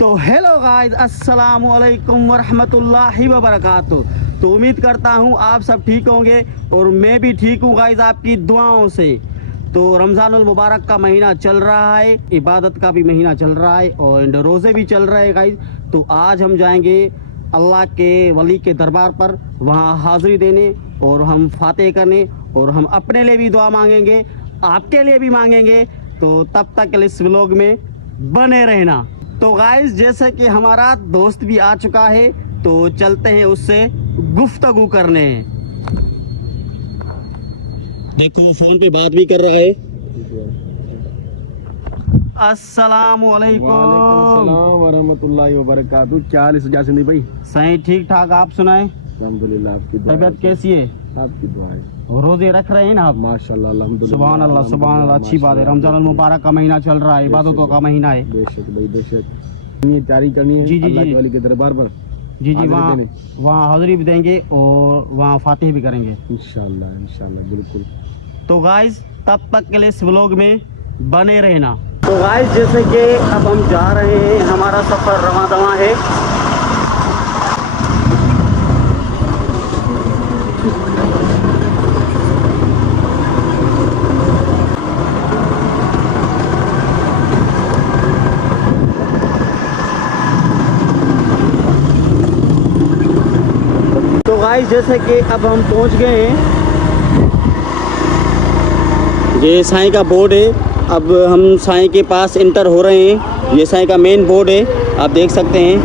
तो hello guys, अस्सलाम वालेकुम वरहमतुल्लाहि वबरकातुहू। तो उम्मीद करता हूँ आप सब ठीक होंगे और मैं भी ठीक हूँ गाइस, आपकी दुआओं से। तो रमज़ानुल मुबारक का महीना चल रहा है, इबादत का भी महीना चल रहा है और रोज़े भी चल रहे हैं गाइस। तो आज हम जाएंगे अल्लाह के वली के दरबार पर, वहाँ हाज़िरी देने और हम फातिहा करने और हम अपने लिए भी दुआ मांगेंगे, आपके लिए भी मांगेंगे। तो तब तक इस व्लॉग में बने रहना। तो गाइस, जैसे कि हमारा दोस्त भी आ चुका है तो चलते हैं उससे गुफ्तगू करने। देखो फोन पे बात भी कर रहा है। अस्सलाम वालेकुम वरहमतुल्लाहि वबरकातुहू। क्या हाल है सजा सिंधी भाई? सही ठीक ठाक, आप सुनाए? अल्हम्दुलिल्लाह, आपकी दुआ तबीयत है। कैसी है? आपकी दुआ है। रोजे रख रहे हैं ना आप? माशाल्लाह, अल्हम्दुलिल्लाह, सुभान अल्लाह सुभान अल्लाह, अच्छी बात है। रमजान मुबारक का महीना चल रहा है, इबादतों का महीना है। बेशक भाई, बेशक। ये तैयारी करनी है जी जी अल्लाह जी के वली के दरबार पर। जी जी, हाजिरी वहाँ देने। वहाँ हाजिरी भी देंगे और वहाँ फातिहा भी करेंगे इंशाल्लाह इंशाल्लाह, बिल्कुल। तो गाइस, तब तक के लिए इस व्लॉग में बने रहना। तो गाइस, जैसे कि अब हम जा रहे हैं, हमारा सफ़र रवां दवां है। तो गाइस, जैसे कि अब हम पहुंच गए हैं, ये साईं का बोर्ड है। अब हम साईं के पास इंटर हो रहे हैं। ये साईं का मेन बोर्ड है, आप देख सकते हैं।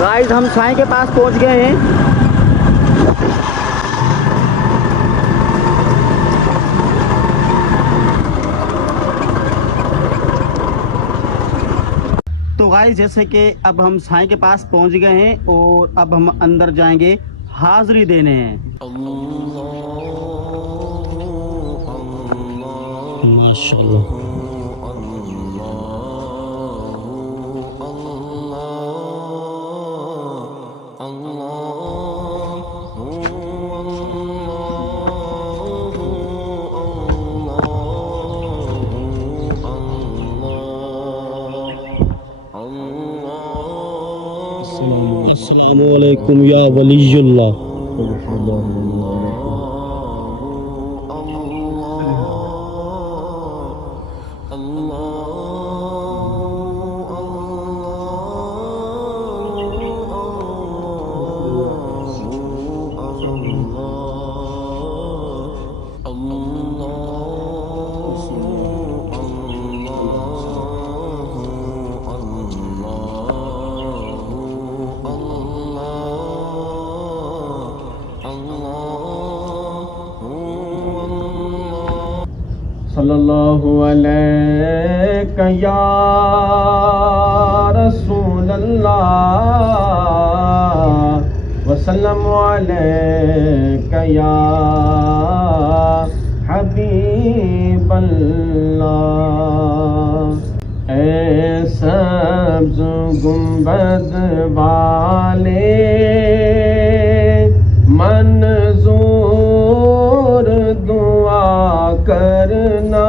गाइस, हम साईं के पास पहुंच गए हैं। तो गाइस, जैसे कि अब हम साईं के पास पहुंच गए हैं और अब हम अंदर जाएंगे हाजिरी देने हैं। माशाल्लाह। अस्सलामु अलैकुम या वलीजुल्लाह। सल्लल्लाहु अलैका या रसूल अल्लाह वसल्लम अलैका या हबीब अल्लाह। ऐ सब्ज़ गुंबद वाले मंजूर दुआ करना,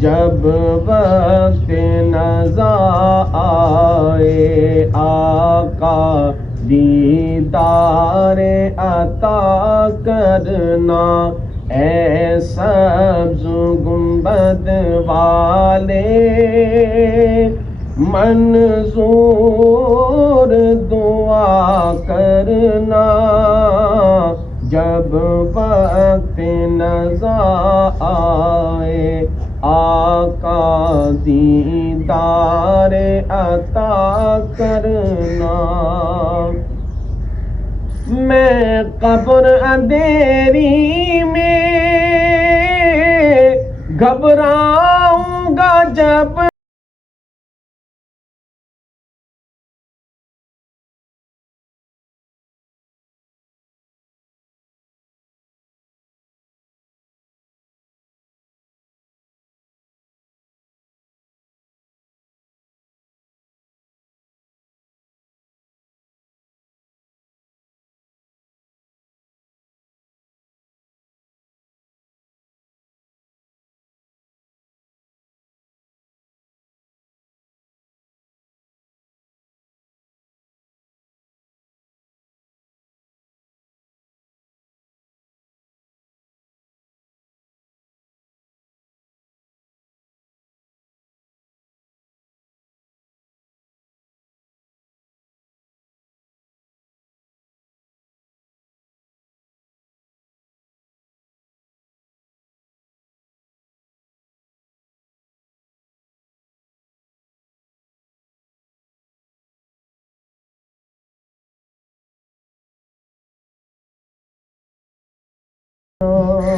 जब वक्त नज़ा आए आका दीदार अता करना। ऐ सब्ज़ गुंबद वाले मंजूर दुआ करना, जब वक्त नज़ा आए आका दीदार अता करना। मैं कब्र अंधेरी में घबराऊंगा जब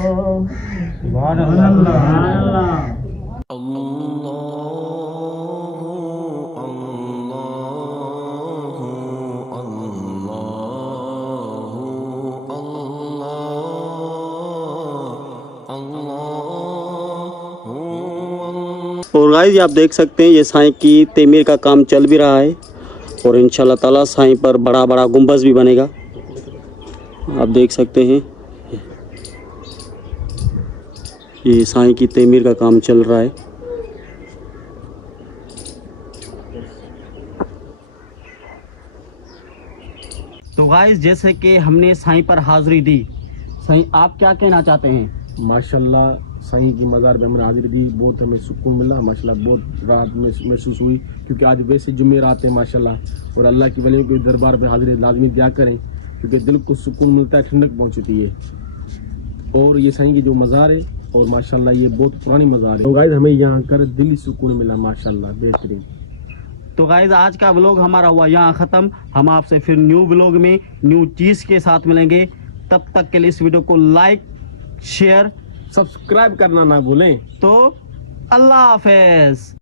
और गाइस आप देख सकते हैं ये साईं की तमीर का काम चल भी रहा है और इंशाल्लाह ताला साईं पर बड़ा बड़ा गुंबज भी बनेगा। आप देख सकते हैं ये साईं की तमीर का काम चल रहा है। तो गाइस जैसे कि हमने साईं पर हाजिरी दी, साईं आप क्या कहना चाहते हैं? माशाल्लाह साईं की मज़ार पे हमने हाजिरी दी, बहुत हमें सुकून मिला माशाल्लाह, बहुत राहत महसूस हुई क्योंकि आज वैसे जुमेरात हैं माशाल्लाह। और अल्लाह की वलियों के दरबार पे हाजिरी लाजमी दिया करें क्योंकि दिल को सुकून मिलता है, ठंडक पहुँचती है। और ये साईं की जो मज़ार है और माशाल्लाह ये बहुत पुरानी मज़ार है। तो गाइस हमें यहाँ कर दिली सुकून मिला माशाल्लाह, बेहतरीन। तो गाइज आज का व्लॉग हमारा हुआ यहाँ ख़त्म। हम आपसे फिर न्यू व्लॉग में न्यू चीज़ के साथ मिलेंगे। तब तक के लिए इस वीडियो को लाइक शेयर सब्सक्राइब करना ना भूलें। तो अल्लाह हाफिज।